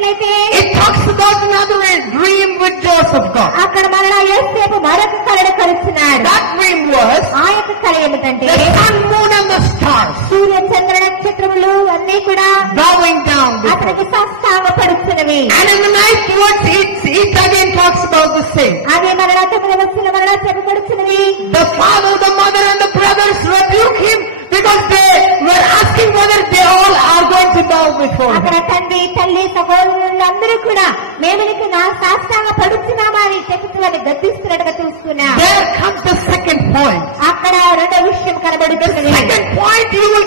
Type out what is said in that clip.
చూసినట్లయితే it talks about another dream which Joseph got. అక్కడ మరలా యోసేపు మరొక కళను కలుస్తున్నాడు. That dream was ఆ యొక్క కళ ఏమిటంటే the sun, moon and the stars సూర్య చంద్ర నక్షత్రములు అన్నీ కూడా bowing down before అతనికి సాష్టాంగపడుతున్నవి. And in the ninth verse, it again talks about the same. అదే మరలా 9వ వచనంలో మరలా చెప్పబడుతున్నది. The father, the mother and the brothers rebuke him because they were asking whether they all are going to bow before him. అక్కడ తండ్రి తల్లి సహోదరులు అందరూ కూడా మేము నీకు నా సాష్టాంగ పడుతున్నామా అని చెబుతూ అది గద్దిస్తున్నట్టుగా చూస్తున్నా. There comes the second point. అక్కడ రెండో విషయం The కనబడుతున్నది. second point you will